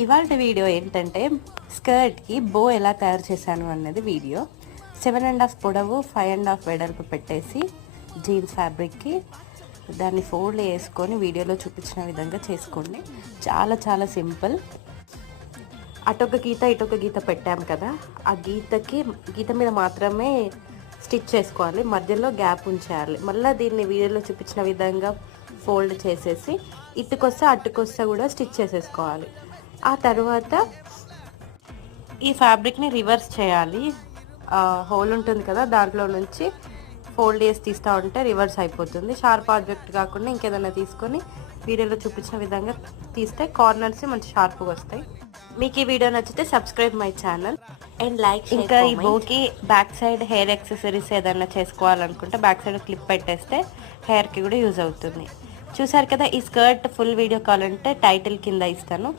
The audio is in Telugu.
ఇవాళ వీడియో ఏంటంటే స్కర్ట్కి బో ఎలా తయారు చేశాను అన్నది వీడియో. 7.5 పొడవు 5.5 వెడల్పు పెట్టేసి జీన్స్ ఫ్యాబ్రిక్కి దాన్ని ఫోల్డ్ చేసుకొని వీడియోలో చూపించిన విధంగా చేసుకోండి. చాలా చాలా సింపుల్. అటొక గీత ఇటొక గీత పెట్టాము కదా, ఆ గీత మీద మాత్రమే స్టిచ్ చేసుకోవాలి, మధ్యలో గ్యాప్ ఉంచేయాలి. మళ్ళీ దీన్ని వీడియోలో చూపించిన విధంగా ఫోల్డ్ చేసేసి ఇటుకొస్తా అటుకొస్తా కూడా స్టిచ్ చేసేసుకోవాలి. ఆ తర్వాత ఈ ఫ్యాబ్రిక్ని రివర్స్ చేయాలి. హోల్ ఉంటుంది కదా, దాంట్లో నుంచి ఫోల్డ్ చేసి తీస్తూ ఉంటే రివర్స్ అయిపోతుంది. షార్ప్ ఆబ్జెక్ట్ కాకుండా ఇంకేదైనా తీసుకొని వీడియోలో చూపించిన విధంగా తీస్తే కార్నర్స్ మంచి షార్ప్గా వస్తాయి. మీకు ఈ వీడియో నచ్చితే subscribe my channel and like. ఇంకా ఈ బోకి బ్యాక్ సైడ్ హెయిర్ యాక్సెసరీస్ ఏదైనా చేసుకోవాలనుకుంటే బ్యాక్ సైడ్ క్లిప్ పెట్టేస్తే హెయిర్కి కూడా యూజ్ అవుతుంది. చూసారు కదా, ఈ స్కర్ట్ ఫుల్ వీడియో కావాలంటే టైటిల్ కింద ఇస్తాను.